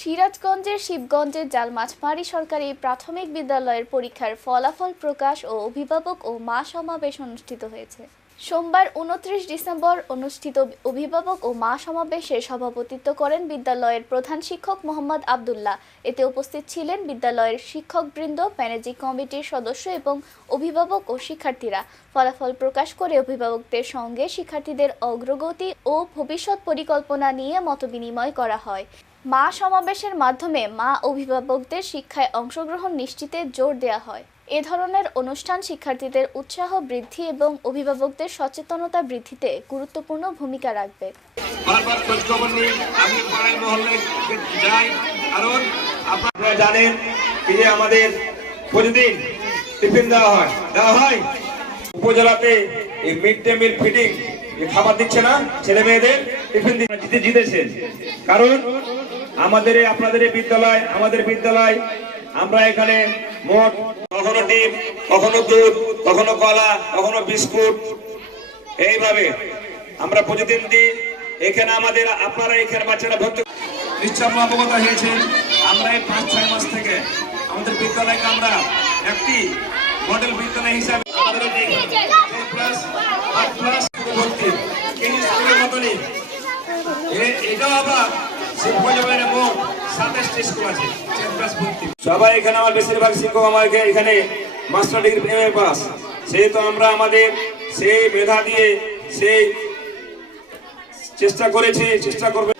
সিরাজগঞ্জের শিবগঞ্জের জালমাছমারী সরকারি প্রাথমিক বিদ্যালয়ের পরীক্ষার ফলাফল প্রকাশ ও অভিভাবক ও মা সমাবেশ অনুষ্ঠিত হয়েছে। সোমবার ২৯ ডিসেম্বর অনুষ্ঠিত অভিভাবক ও মা সমাবেশে সভাপতিত্ব করেন বিদ্যালয়ের প্রধান শিক্ষক মোহাম্মদ আবদুল্লাহ। এতে উপস্থিত ছিলেন বিদ্যালয়ের শিক্ষকবৃন্দ, ম্যানেজিং কমিটির সদস্য এবং অভিভাবক ও শিক্ষার্থীরা। ফলাফল প্রকাশ করে অভিভাবকদের সঙ্গে শিক্ষার্থীদের অগ্রগতি ও ভবিষ্যৎ পরিকল্পনা নিয়ে মতবিনিময় করা হয়। মা সমাবেশের মাধ্যমে মা অভিভাবকদের শিক্ষায় অংশগ্রহণ নিশ্চিতে জোর দেওয়া হয়। এ ধরনের অনুষ্ঠান শিক্ষার্থীদের উৎসাহ বৃদ্ধি এবং অভিভাবকদের সচেতনতা বৃদ্ধিতে গুরুত্বপূর্ণ ভূমিকা রাখবে। বারবার খোঁজ খবর নিই, আমি পাড়ায় মহল্লায় যাই, কারণ আপনারা জানেন যে আমাদের প্রতিদিন টিফিন দেওয়া হয় উপজেলাতে এই মিড ডে মিল ফিডিং খাবার দিচ্ছে না, ছেলে মেয়েদের টিফিন জিতেছেন। কারণ আমাদের আপনাদের বিদ্যালয়, আমাদের বিদ্যালয়, আমরা এখানে মোট কখনো ডিম, কখনো দুধ, কখনো কলা, কখনো বিস্কুট, এইভাবে আমরা প্রতিদিন দিই। এখানে আমাদের আপনারা এখানে বাচ্চারা ভর্তি নিশ্চয় অবগত হয়েছেন। আমরা এই ৫-৬ মাস থেকে আমাদের বিদ্যালয়কে আমরা একটি মডেল বিদ্যালয় হিসাবে এটাও আবার মোট ২৭টি স্কুল আছে। সবাই এখানে আমার বেশিরভাগ শিক্ষক আমাকে এখানে মাস্টার ডিগ্রি এমএ পাস, সেহেতু আমরা আমাদের সেই মেধা দিয়ে সেই চেষ্টা করেছি, চেষ্টা করবে।